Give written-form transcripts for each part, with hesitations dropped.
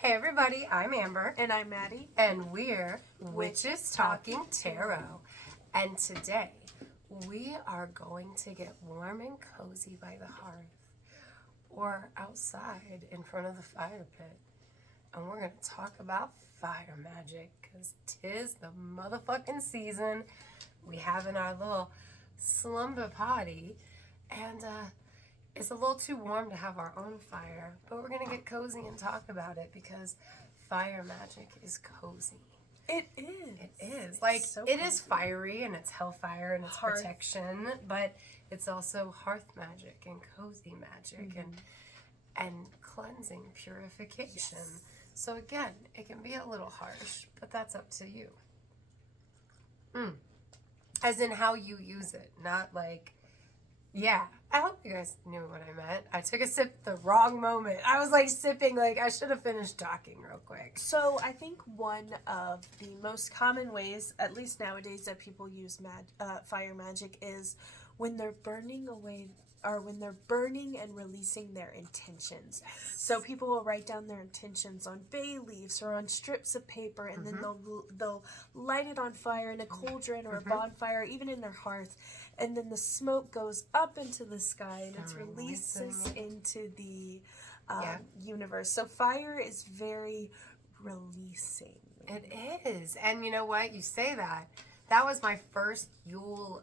Hey everybody, I'm Amber. And I'm Maddie. And we're Witches Talking Tarot. And today, we are going to get warm and cozy by the hearth. Or outside in front of the fire pit. And we're going to talk about fire magic. Because 'tis the motherfucking season. We having our little slumber party. And, it's a little too warm to have our own fire, but we're going to get cozy and talk about it because fire magic is cozy. It is. It is. Like, so it is fiery and it's hellfire and it's Hearth. protection, but it's also hearth magic and cozy magic and cleansing, purification. Yes. So again, it can be a little harsh, but that's up to you. As in how you use it, not like... Yeah, I hope you guys knew what I meant. I took a sip at the wrong moment. I was like sipping, like I should have finished talking real quick. So I think one of the most common ways, at least nowadays, that people use fire magic is when they're burning away, or when they're burning and releasing their intentions. Yes. So people will write down their intentions on bay leaves or on strips of paper, and then they'll light it on fire in a cauldron or a bonfire, even in their hearth. And then the smoke goes up into the sky and it releases into the universe. So fire is very releasing. It is. And you know what? You say that. That was my first Yule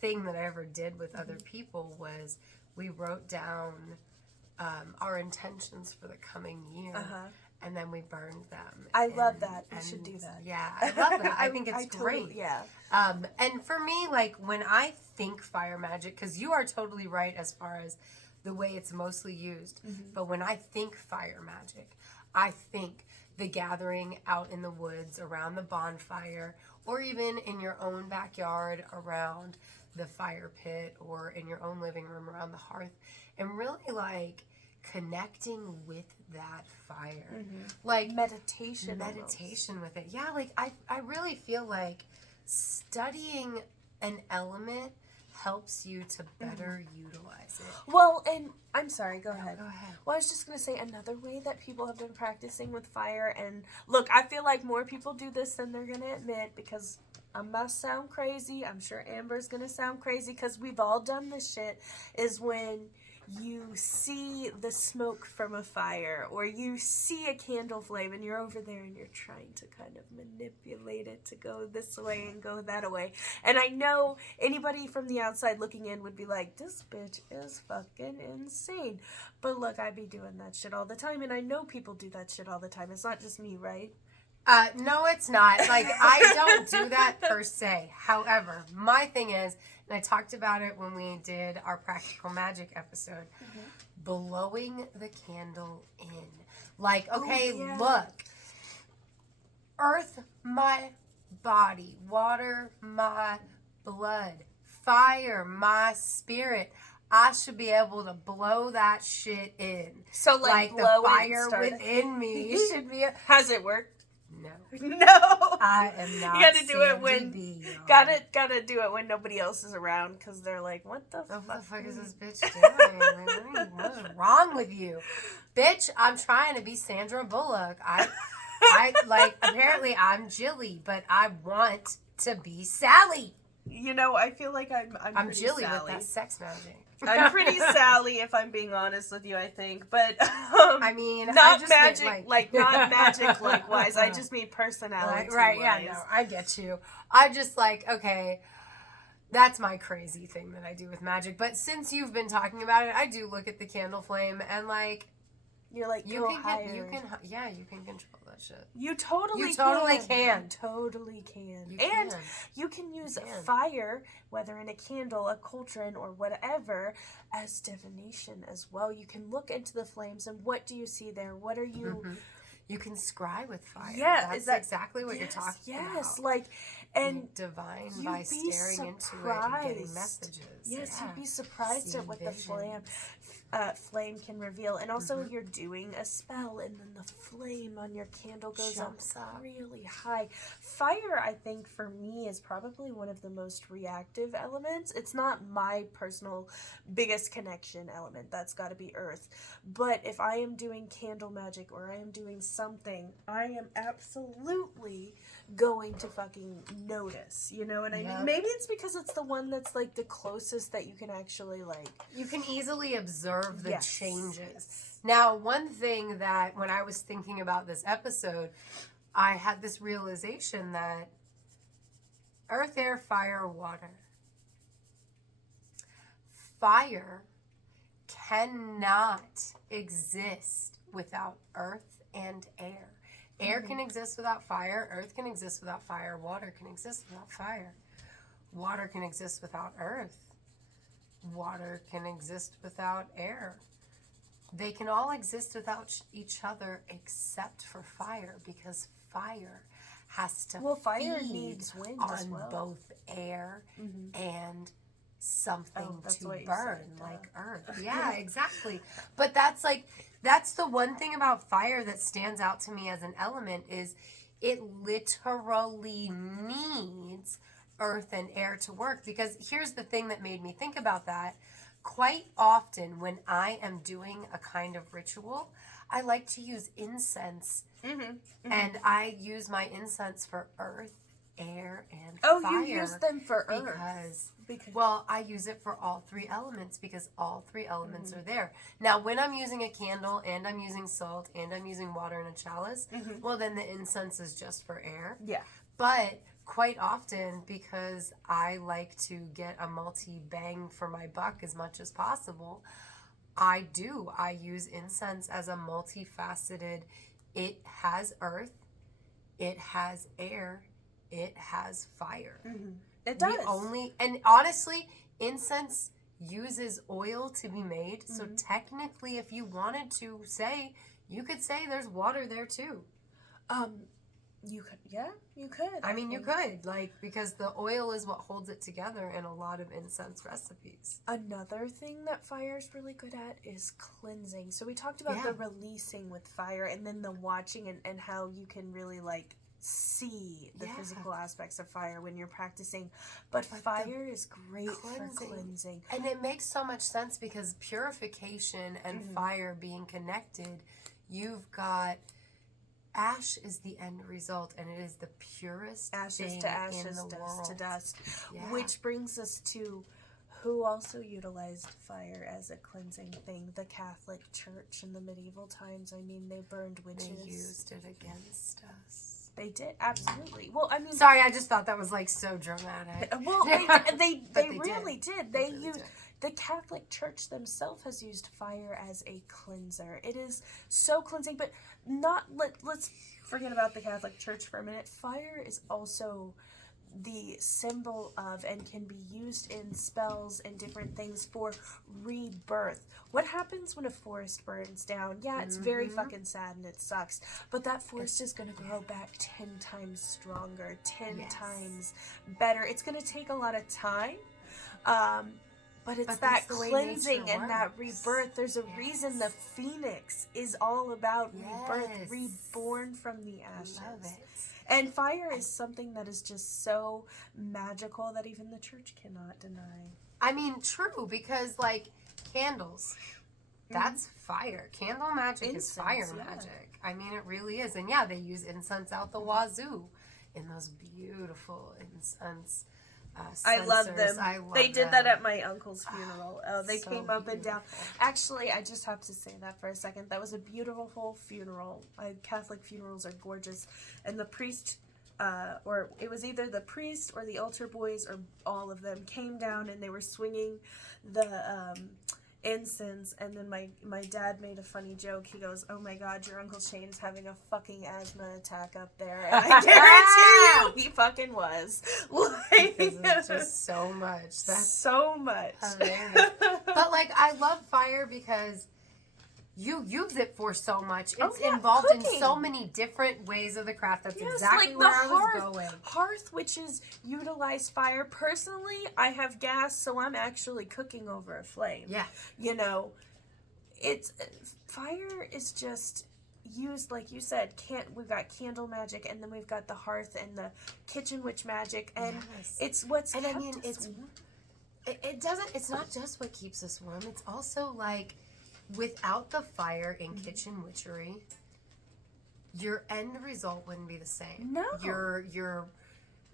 thing that I ever did with other people was we wrote down our intentions for the coming year. And then we burned them. I love that. You should do that. Yeah, I love that. I think it's great. Totally, yeah. And for me, like, when I think fire magic, because you are totally right as far as the way it's mostly used, but when I think fire magic, I think the gathering out in the woods around the bonfire, or even in your own backyard around the fire pit, or in your own living room around the hearth, and really, like, connecting with that fire. Like meditation with it. Yeah, like I really feel like studying an element helps you to better utilize it. Well, and I'm sorry, go ahead. Go ahead. Well, I was just going to say another way that people have been practicing with fire, and look, I feel like more people do this than they're going to admit, because I'm about to sound crazy. I'm sure Amber's going to sound crazy, because we've all done this shit, is when you see the smoke from a fire, or you see a candle flame, and you're over there and you're trying to kind of manipulate it to go this way and go that way. And I know anybody from the outside looking in would be like, this bitch is fucking insane. But look, I be doing that shit all the time, and I know people do that shit all the time. It's not just me, right? No, it's not. Like, I don't do that per se. However, my thing is, and I talked about it when we did our practical magic episode, blowing the candle in. Like, okay, look, earth my body, water my blood, fire my spirit. I should be able to blow that shit in. So, like the fire within me should be... How's it work? No. I am not. You gotta do it when gotta do it when nobody else is around, because they're like, what the fuck is this bitch doing? Like, what is wrong with you? Bitch, I'm trying to be Sandra Bullock. I like, apparently I'm Jilly, but I want to be Sally. You know, I feel like I'm Jilly Sally. with that sex magic. I'm pretty Sally, if I'm being honest with you, I think. But, I mean, not magic, not magic likewise. I just mean personality. Right, yeah, no, I get you. I just like, okay, that's my crazy thing that I do with magic. But since you've been talking about it, I do look at the candle flame and, like, you're like, you can control that shit. You totally can. You can use fire, whether in a candle, a cauldron, or whatever, as divination as well. You can look into the flames, and what do you see there? What are you... You can scry with fire. Yeah, that's exactly what you're talking about. Yes, like, and divine by staring into it and getting messages. Yes, you'd be surprised at what the flame can reveal. And also you're doing a spell and then the flame on your candle goes Jumps up. really high. Fire, I think, for me is probably one of the most reactive elements. It's not my personal biggest connection element. That's got to be earth. But if I am doing candle magic or I am doing something, I am absolutely going to fucking notice. You know what I mean? Maybe it's because it's the one that's like the closest that you can actually like. You can easily observe the Yes. changes. Now, one thing that when I was thinking about this episode, I had this realization that earth, air, fire, water. Fire cannot exist without earth and air. Air can exist without fire. Earth can exist without fire. Water can exist without fire. Water can exist without earth. Water can exist without air. They can all exist without each other except for fire, because fire has to Fire feed needs wind on as well. both air and something that's to what you burn, said, like earth. Yeah, exactly. But that's the one thing about fire that stands out to me as an element is it literally needs earth and air to work. Because here's the thing that made me think about that. Quite often when I am doing a kind of ritual, I like to use incense. And I use my incense for earth, air, and fire. You use them for earth. Well, I use it for all three elements because all three elements are there. Now, when I'm using a candle and I'm using salt and I'm using water in a chalice, well, then the incense is just for air. Yeah. But quite often, because I like to get a multi-bang for my buck as much as possible, I use incense as a multifaceted. It has earth, it has air, it has fire. It does. And honestly, incense uses oil to be made. So technically, if you wanted to say, you could say there's water there too. You could, yeah, you could. I mean, you could, because the oil is what holds it together in a lot of incense recipes. Another thing that fire is really good at is cleansing. So we talked about the releasing with fire and then the watching and how you can really see the physical aspects of fire when you're practicing. But fire is great for cleansing. And it makes so much sense because purification and fire being connected, you've got ash is the end result, and it is the purest Ashes thing to ashes, in the dust world. to dust. Yeah. Which brings us to who also utilized fire as a cleansing thing. The Catholic Church in the medieval times. I mean, they burned witches. They used it against us. They did, absolutely. Well, I mean... Sorry, I just thought that was, so dramatic. Well, they really did. They really used... did. The Catholic Church themselves has used fire as a cleanser. It is so cleansing, but let's forget about the Catholic Church for a minute. Fire is also the symbol of and can be used in spells and different things for rebirth. What happens when a forest burns down? Yeah, it's very fucking sad and it sucks, but that forest is going to grow back 10 times stronger, 10 times better. It's going to take a lot of time, but it's that cleansing and that rebirth. There's a reason the phoenix is all about rebirth, reborn from the ashes. Love it. And fire is something that is just so magical that even the church cannot deny. I mean, true, because, candles, that's fire. Candle magic is fire magic. I mean, it really is. And, they use incense out the wazoo in those beautiful incense I love them. They did that them. at my uncle's funeral. They So came up and down. beautiful. Actually, I just have to say that for a second. That was a beautiful funeral. Catholic funerals are gorgeous. And the priest, or it was either the priest or the altar boys or all of them came down and they were swinging the incense, and then my dad made a funny joke. He goes, "Oh my God, your Uncle Shane is having a fucking asthma attack up there." And I guarantee you, he fucking was. Because it's just so much. That's so much. hilarious. But I love fire because you use it for so much. It's involved in so many different ways of the craft. That's exactly where I was going. Hearth witches utilize fire. Personally, I have gas, so I'm actually cooking over a flame. Yeah. it's fire is just used, like you said, we've got candle magic, and then we've got the hearth and the kitchen witch magic, and Yes. it's what's And kept I mean, us it's not just what keeps us warm. It's also like, without the fire in kitchen witchery, your end result wouldn't be the same. No.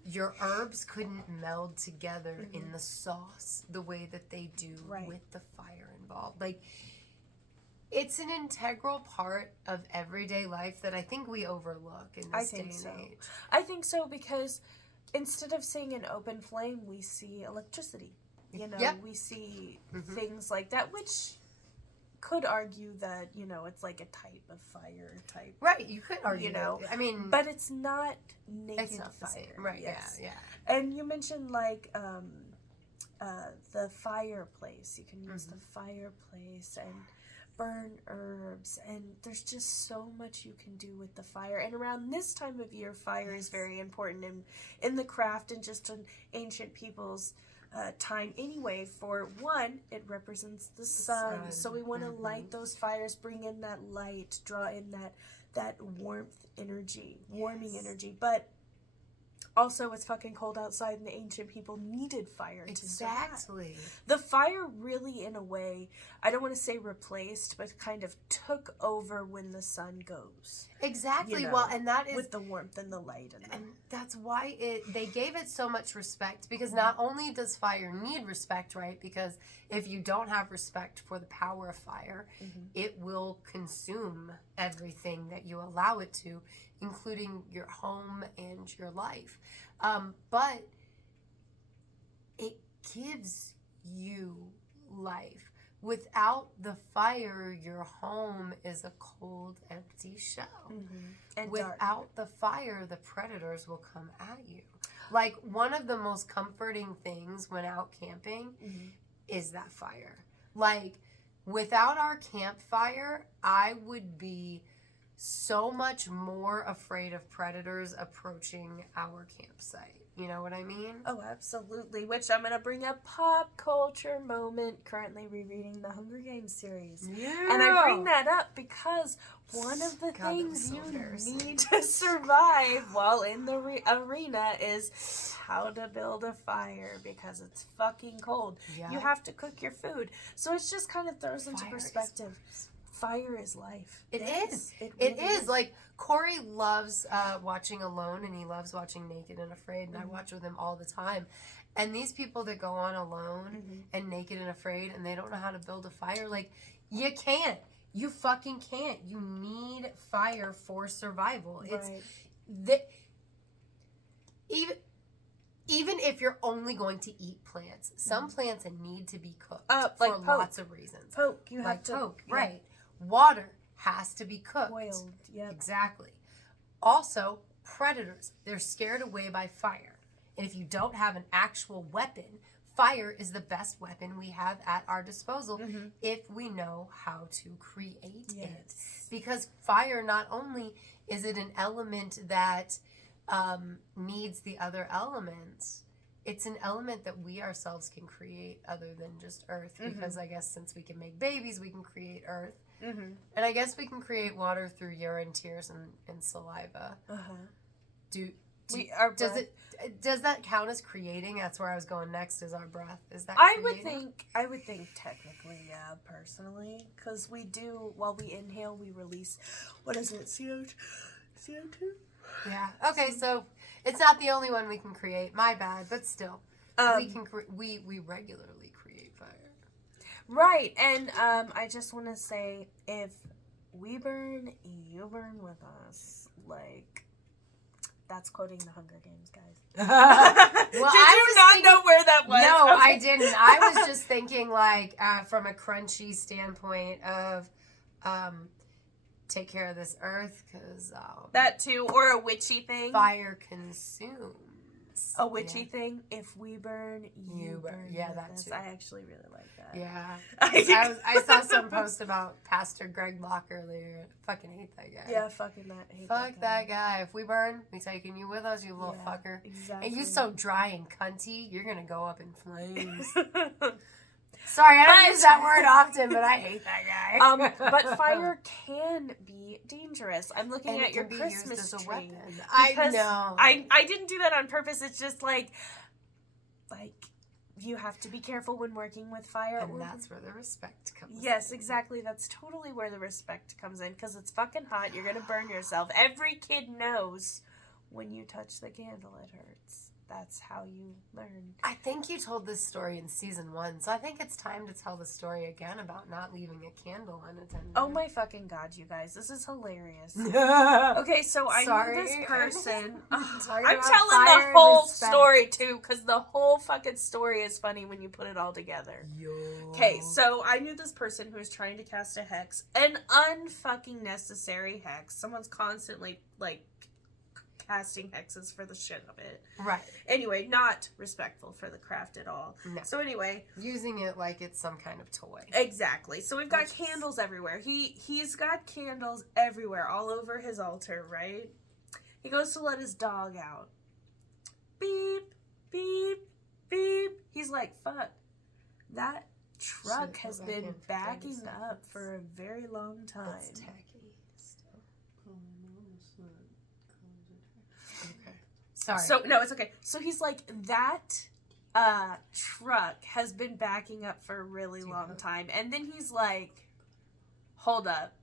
Your herbs couldn't meld together in the sauce the way that they do Right. with the fire involved. Like, it's an integral part of everyday life that I think we overlook in I this day think and so. age. I think so, because instead of seeing an open flame, we see electricity. You know, Yep. we see Mhm. things like that, which could argue that, you know, it's like a type of fire type. Right, you could argue, You know, that. I mean, But it's not naked it's not the fire. same. Right, Yes. yeah. And you mentioned like the fireplace. You can use the fireplace and burn herbs, and there's just so much you can do with the fire. And around this time of year, fire is very important in the craft and just in ancient people's time anyway. For one, it represents the sun, sun. so we want to light those fires, bring in that light, draw in that warmth energy, warming energy. But also, it's fucking cold outside, and the ancient people needed fire to survive. Exactly. The fire really, in a way, I don't want to say replaced, but kind of took over when the sun goes. Exactly. You know, Well, and that is, with the warmth and the light. and that's why they gave it so much respect, because not only does fire need respect, right? Because if you don't have respect for the power of fire, it will consume everything that you allow it to, including your home and your life. But it gives you life. Without the fire, your home is a cold, empty shell. And dark. Without the fire, the predators will come at you. Like, one of the most comforting things when out camping is that fire. Like, without our campfire, I would be so much more afraid of predators approaching our campsite. You know what I mean? Oh, absolutely. Which I'm going to bring a pop culture moment. Currently rereading the Hunger Games series. Yeah. And I bring that up because one of the God, that was things so you embarrassing. need to survive while in the arena is how to build a fire, because it's fucking cold. Yeah. You have to cook your food. So it just kind of throws into Fire is perspective. Fire is life. It is. It It really is. Like, Corey loves watching Alone, and he loves watching Naked and Afraid, and I watch with him all the time. And these people that go on Alone and Naked and Afraid, and they don't know how to build a fire, like, you can't. You fucking can't. You need fire for survival. It's even if you're only going to eat plants, some plants need to be cooked like for poke. lots of reasons. Poke. You Like have to poke, right? Water has to be cooked. boiled. Yep. Exactly. Also, predators, they're scared away by fire. And if you don't have an actual weapon, fire is the best weapon we have at our disposal if we know how to create it. Because fire, not only is it an element that needs the other elements, it's an element that we ourselves can create other than just earth. Because I guess since we can make babies, we can create earth. And I guess we can create water through urine, tears, and saliva. Does that count as creating? That's where I was going next. Is our breath? Is that? I creating? would think technically, yeah, personally, because we do, while we inhale, we release, what is it, CO2? Yeah. Okay. So it's not the only one we can create. My bad, but still, we can. We regularly create fire. Right, and I just want to say, if we burn, you burn with us. Like, that's quoting the Hunger Games, guys. Well, Did you not know where that was? No, Okay. I didn't. I was just thinking, like, from a crunchy standpoint of, take care of this earth, because That too, or a witchy thing. fire consumes. A witchy thing. If we burn, you burn. Yeah, with that us. too. I actually really like that. Yeah. I saw some post about Pastor Greg Locke earlier. Fucking hate that guy. Yeah, fucking that. Hate Fuck that guy. If we burn, we taking you with us, you little Yeah, fucker. Exactly. And you so dry and cunty, you're gonna go up in flames. Sorry, I don't But- use that word often, but I hate that guy. But fire can be dangerous. I'm looking And at it your can be Christmas used as a tree. weapon. I Because know. I didn't do that on purpose. It's just like you have to be careful when working with fire. And that's where the respect comes in. Yes, exactly. That's totally where the respect comes in because it's fucking hot. You're going to burn yourself. Every kid knows when you touch the candle, it hurts. That's how you learn. I think you told this story in season 1, so I think it's time to tell the story again about not leaving a candle unattended. Oh my fucking God, you guys. This is hilarious. Okay, Okay, so I knew this person. I'm Talking about telling fire the and whole respect. story too because the whole fucking story is funny when you put it all together. Okay, so I knew this person who was trying to cast a hex, an unfucking necessary hex. Someone's constantly like casting hexes for the shit of it. Right. Anyway, not respectful for the craft at all. No. So anyway, Using it like it's some kind of toy. exactly. So we've got Which is- candles everywhere. He's got candles everywhere, all over his altar, right? He goes to let his dog out. Beep, beep, beep. He's like, fuck. That truck Should've has put back been in for 30 backing up seconds. for a very long time. That's tacky. Still. Okay. Sorry. So no, it's okay. So he's like, that truck has been backing up for a really long time. And then he's like, hold up.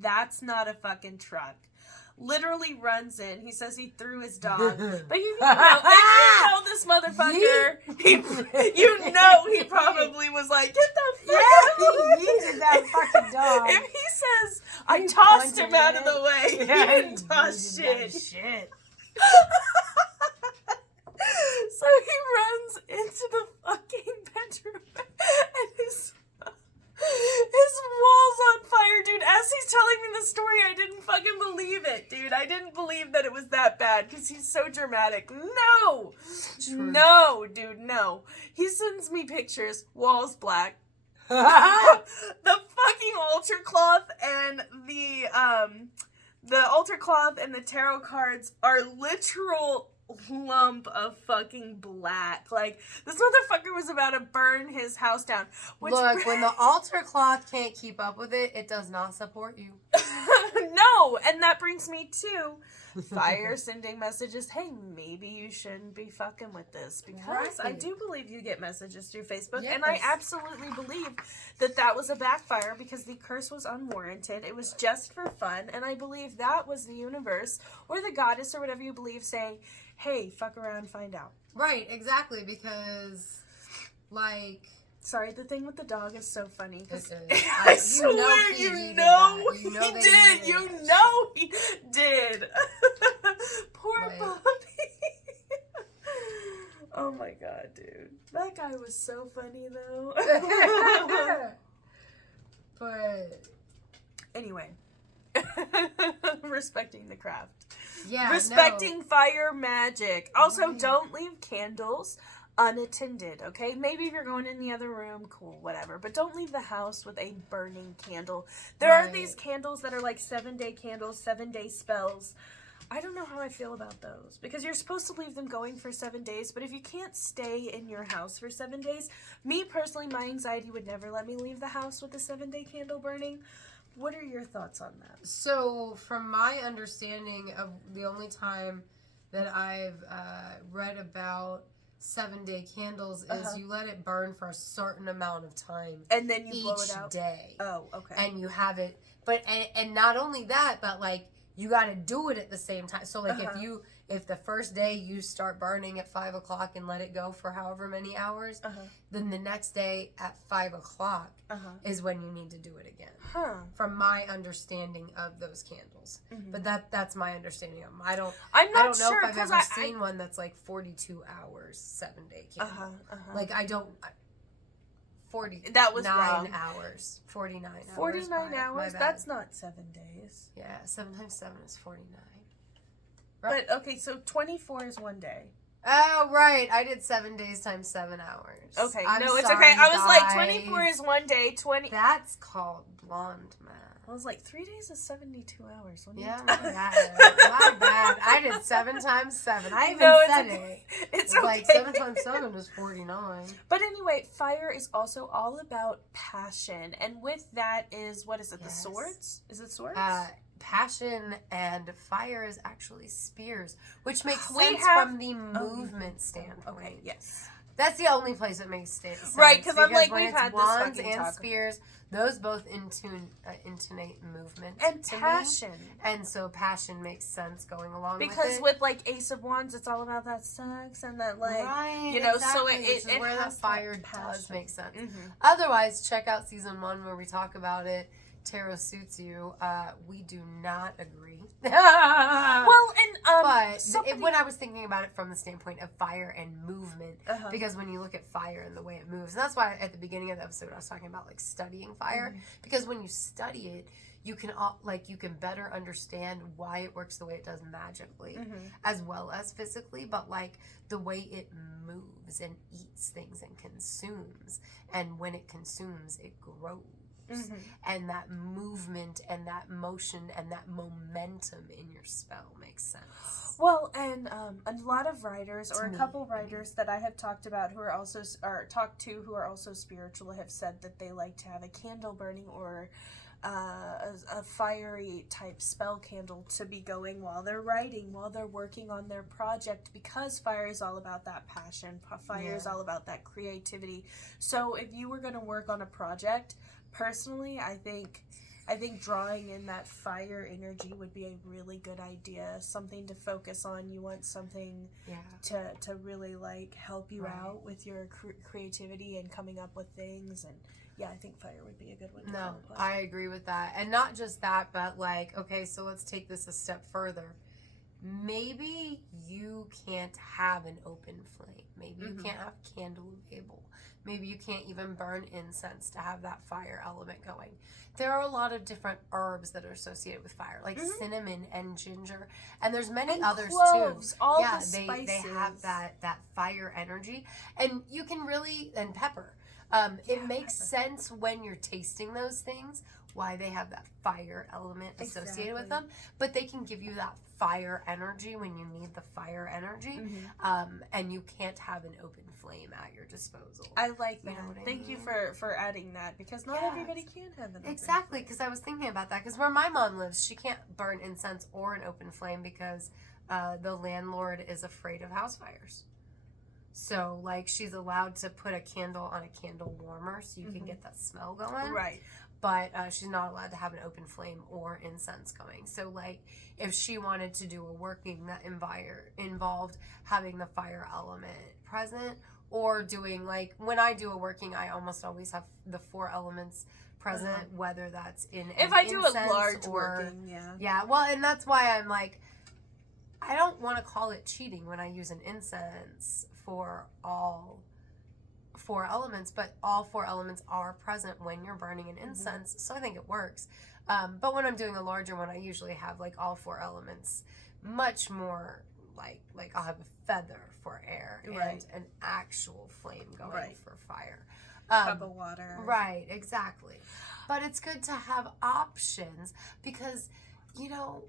That's not a fucking truck. Literally runs in. He says he threw his dog. But you know this motherfucker, you know he probably was like, get the fuck out. he yeeted that fucking dog. If he says, I He tossed him punted out of it. the way, Yeah, he didn't toss yeeted that shit. shit. So he runs into the fucking bedroom and his wall's on fire, dude. As he's telling me the story, I didn't fucking believe it, dude. I didn't believe that it was that bad because he's so dramatic. No! True. No, dude, no. He sends me pictures, wall's black. The fucking altar cloth and the altar cloth and the tarot cards are literal lump of fucking black. Like, this motherfucker was about to burn his house down. Which Look, when the altar cloth can't keep up with it, it does not support you. no, and that brings me to fire sending messages. Hey, maybe you shouldn't be fucking with this because I Right. do believe you get messages through Facebook, and I Yes. absolutely believe that was a backfire because the curse was unwarranted. It was just for fun, and I believe that was the universe or the goddess or whatever you believe saying, "Hey, fuck around, find out." Right, exactly, because, like... Sorry, the thing with the dog is so funny. 'Cause It is. I You swear, know he you yeeted know that. You know he they did. yeeted You that know he did. Poor Like- puppy. Oh my god, dude. That guy was so funny, though. But, Anyway. Respecting the craft. yeah, Respecting fire magic. Also, Right. don't leave candles unattended, okay? Maybe if you're going in the other room, cool, whatever. But don't leave the house with a burning candle. There are Right. these candles that are like 7-day candles, 7-day spells. I don't know how I feel about those because you're supposed to leave them going for 7 days, but if you can't stay in your house for 7 days, me personally, my anxiety would never let me leave the house with a 7-day candle burning. What are your thoughts on that? So, from my understanding of the only time that I've read about 7-day candles is Uh-huh. you let it burn for a certain amount of time And then you blow each it out? day. Oh, okay. And you have it, but, and not only that, but like, you got to do it at the same time. So, like, Uh-huh. if the first day you start burning at 5 o'clock and let it go for however many hours, then the next day at 5 o'clock is when you need to do it again. Huh. From my understanding of those candles, but that's my understanding of them. I don't I'm not I don't know sure if I've 'cause ever seen one that's like 42 hours, 7-day candle. Like, I don't. 40. That was 9 wrong. hours. 49 hours. 49 my hours? bad. That's not 7 days. Yeah, 7 times 7 is 49. But, okay, so 24 is 1 day. Oh, right. I did 7 days times 7 hours. Okay, I'm no, it's sorry, okay. I was like, guys. 24 is 1 day, 20... That's called blonde math. I was like, 3 days is 72 hours. What are Yeah, you my talking- bad. My bad. I did 7 times 7. I even No, said okay. it. It's Like okay. 7 times 7 is 49. But anyway, fire is also all about passion. And with that is, what is it, the Yes. swords? Is it swords? Passion and fire is actually spears, which makes We sense have- from the movement standpoint. Okay, yes. That's the only place it makes sense. Right, 'cause I'm like, when we've it's had this wands fucking and talk. spears, those both intonate movement And to me. passion. And so passion makes sense going along Because with with like Ace of Wands, it's all about that sex and that it. like, Right, you know, exactly, so which is it where that has fire that does passion. make sense. Mhm. Otherwise, check out season 1 where we talk about it. Tarot suits you. We do not agree. Well, and But somebody- when I was thinking about it from the standpoint of fire and movement, Uh-huh. because when you look at fire and the way it moves, and that's why at the beginning of the episode I was talking about like studying fire, Mm-hmm. because when you study it, you can you can better understand why it works the way it does magically, Mhm. as well as physically, but like the way it moves and eats things and consumes, and when it consumes, it grows. Mhm. And that movement and that motion and that momentum in your spell makes sense. Well, and a lot of writers, or To a me, couple writers that I have talked about who are also who are also spiritual, have said that they like to have a candle burning or a fiery type spell candle to be going while they're writing, while they're working on their project, because fire is all about that passion. Fire is Yeah. all about that creativity. So if you were going to work on a project, personally, I think drawing in that fire energy would be a really good idea. Something to focus on. You want something Yeah. to really like help you Right. out with your creativity and coming up with things. And yeah, I think fire would be a good one to No, follow up. I agree with that. And not just that, but like, okay, so let's take this a step further. Maybe you can't have an open flame. Maybe you Mhm. can't have candle label. Maybe you can't even burn incense to have that fire element going. There are a lot of different herbs that are associated with fire, like Mhm. cinnamon and ginger, and there's many And others cloves, too. all Yeah, the they spices. have that fire energy, and you can really and pepper. It Yeah, makes pepper. sense when you're tasting those things why they have that fire element associated with them, but they can give you that fire energy when you need the fire energy, Mhm. and you can't have an open flame at your disposal. I like that. You know what I Thank you mean? for adding that, because not Yeah. everybody can have an open Exactly, flame. because I was thinking about that. Because where my mom lives, she can't burn incense or an open flame because the landlord is afraid of house fires. So, like, she's allowed to put a candle on a candle warmer so you can Mhm. get that smell going. Right. But she's not allowed to have an open flame or incense going. So, like, if she wanted to do a working that involved having the fire element present, or doing, like, when I do a working, I almost always have the 4 elements present, whether that's in If an I do a incense large or, working, yeah. yeah, well, and that's why I'm like, I don't want to call it cheating when I use an incense for all 4 elements, but all 4 elements are present when you're burning an incense, so I think it works. But when I'm doing a larger one, I usually have like all 4 elements, much more like I'll have a feather for air Right. and an actual flame going Right. for fire. Cup of water. Right, exactly. But it's good to have options because, you know,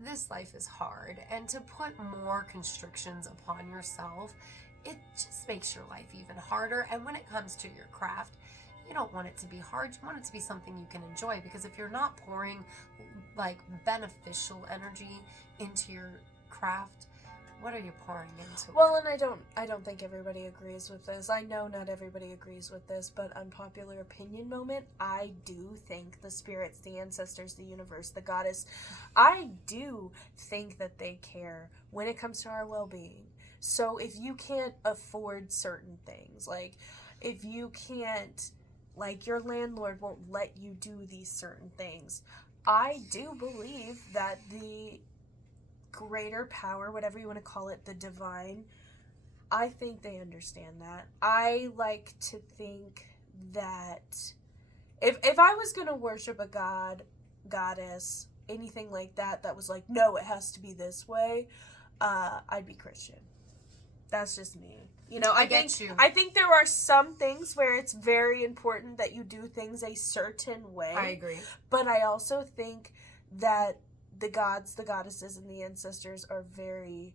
this life is hard, and to put more constrictions upon yourself, it just makes your life even harder. And when it comes to your craft, you don't want it to be hard. You want it to be something you can enjoy, because if you're not pouring like beneficial energy into your craft, what are you pouring into Well, it? and I don't think everybody agrees with this. I know not everybody agrees with this, but unpopular opinion moment, I do think the spirits, the ancestors, the universe, the goddess, I do think that they care when it comes to our well-being. So if you can't afford certain things, like if you can't, like your landlord won't let you do these certain things, I do believe that the greater power, whatever you want to call it, the divine, I think they understand that. I like to think that if I was going to worship a god, goddess, anything like that was like, no, it has to be this way, I'd be Christian. That's just me. You know, I get think you. I think there are some things where it's very important that you do things a certain way. I agree. But I also think that the gods, the goddesses, and the ancestors are very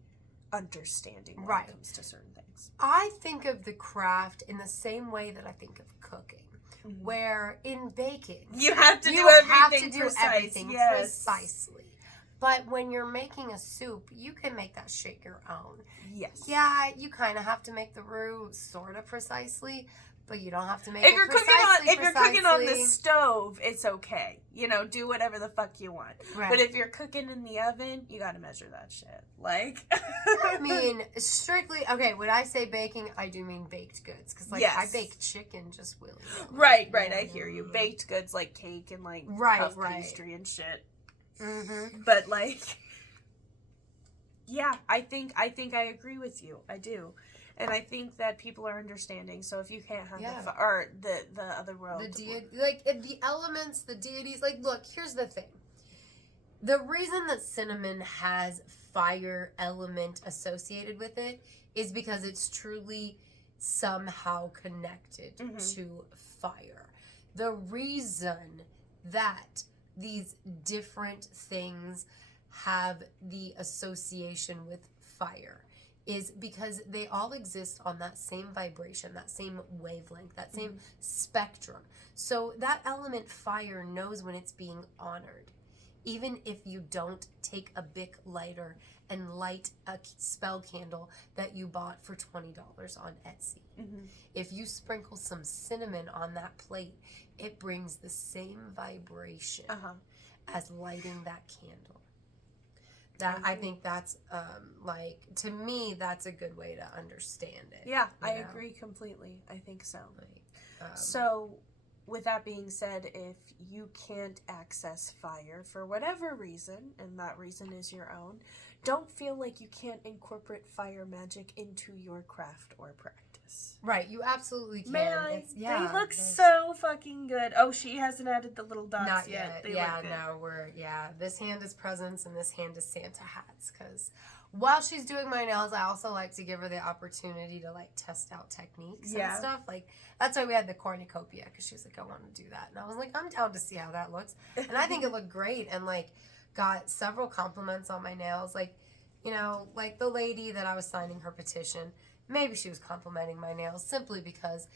understanding when Right. it comes to certain things. I think of the craft in the same way that I think of cooking, where in baking, You have to you do everything have to do precise. everything Yes. precisely. But when you're making a soup, you can make that shit your own. Yes. Yeah, you kind of have to make the roux sort of precisely, but you don't have to make If it you're cooking precisely. on the stove, it's okay. You know, do whatever the fuck you want. Right. But if you're cooking in the oven, you gotta measure that shit. Like, I mean, strictly, okay, when I say baking, I do mean baked goods. Because, like, Yes. I bake chicken just willy-nilly. right, Yeah. I hear you. Baked goods like cake and like Right, puff right. pastry and shit. Mm-hmm. But like, yeah, I think I agree with you. I do. And I think that people are understanding. So if you can't have Yeah. the other world, The elements, the deities. Like, look, here's the thing. The reason that cinnamon has fire element associated with it is because it's truly somehow connected Mhm. to fire. The reason that these different things have the association with fire is because they all exist on that same vibration, that same wavelength, that same spectrum. So that element fire knows when it's being honored. Even if you don't take a Bic lighter and light a spell candle that you bought for $20 on Etsy. Mhm. If you sprinkle some cinnamon on that plate, it brings the same vibration as lighting that candle. I think that's to me, that's a good way to understand it. Yeah, you I know? agree completely. I think so. Like, So, with that being said, if you can't access fire for whatever reason, and that reason is your own, don't feel like you can't incorporate fire magic into your craft or practice. right, you absolutely can. Man, They they look so fucking good. Oh, she hasn't added the little dots Not yet. yet. They Yeah, look good. no, this hand is presents and this hand is Santa hats. Because while she's doing my nails, I also like to give her the opportunity to like test out techniques and stuff. Like, that's why we had the cornucopia, because she was like, I want to do that. And I was like, I'm down to see how that looks. And I think it looked great, and like got several compliments on my nails. Like, you know, like the lady that I was signing her petition, maybe she was complimenting my nails simply because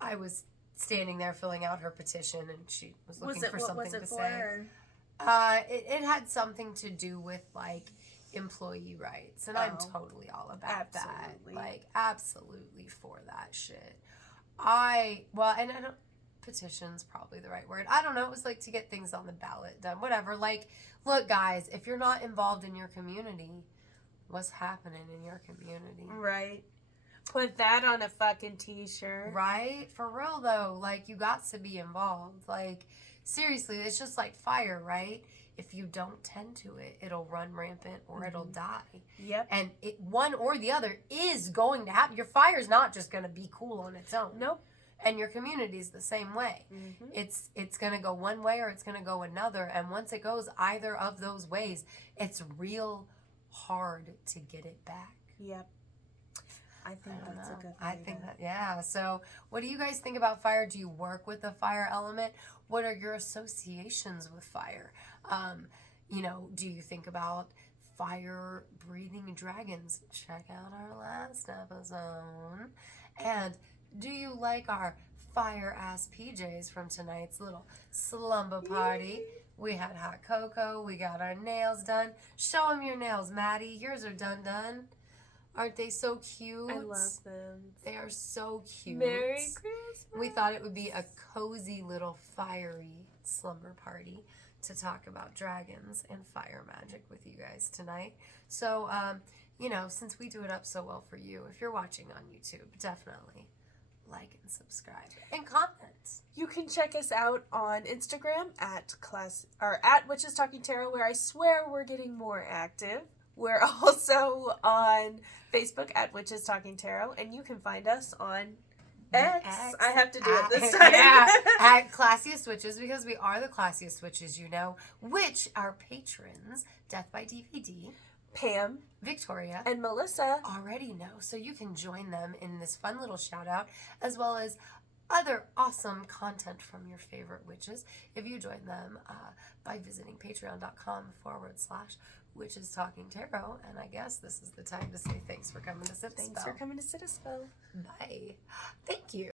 I was standing there filling out her petition and she was looking for something to say. It had something to do with like employee rights, and I'm totally all about that. Like, absolutely for that shit. Petition's probably the right word. I don't know. It was like to get things on the ballot done. Whatever. Like, look, guys, if you're not involved in your community, what's happening in your community? Right. Put that on a fucking t-shirt. Right? For real, though. Like, you got to be involved. Like, seriously, it's just like fire, right? If you don't tend to it, it'll run rampant or it'll die. Yep. And one or the other is going to happen. Your fire's not just going to be cool on its own. Nope. And your community's the same way. Mm-hmm. It's going to go one way or it's going to go another. And once it goes either of those ways, it's real hard to get it back. Yep. I think that's a good I think that, yeah. So what do you guys think about fire? Do you work with the fire element? What are your associations with fire? You know, do you think about fire breathing dragons? Check out our last episode. And do you like our fire ass PJs from tonight's little slumber party? We had hot cocoa. We got our nails done. Show them your nails, Maddie. Yours are done. Aren't they so cute? I love them. They are so cute. Merry Christmas. We thought it would be a cozy little fiery slumber party to talk about dragons and fire magic with you guys tonight. So, you know, since we do it up so well for you, if you're watching on YouTube, definitely like and subscribe and comment. You can check us out on Instagram at Witches Talking Tarot, where I swear we're getting more active. We're also on Facebook at Witches Talking Tarot, and you can find us on X. I have to do it this time. Yeah, at Classiest Witches, because we are the Classiest Witches, you know, which our patrons, Death by DVD, Pam, Victoria, and Melissa already know. So you can join them in this fun little shout out, as well as other awesome content from your favorite witches if you join them by visiting patreon.com/witches talking tarot. And I guess this is the time to say thanks for coming to sit a Thanks spell. for coming to sit a spell. Bye. Thank you.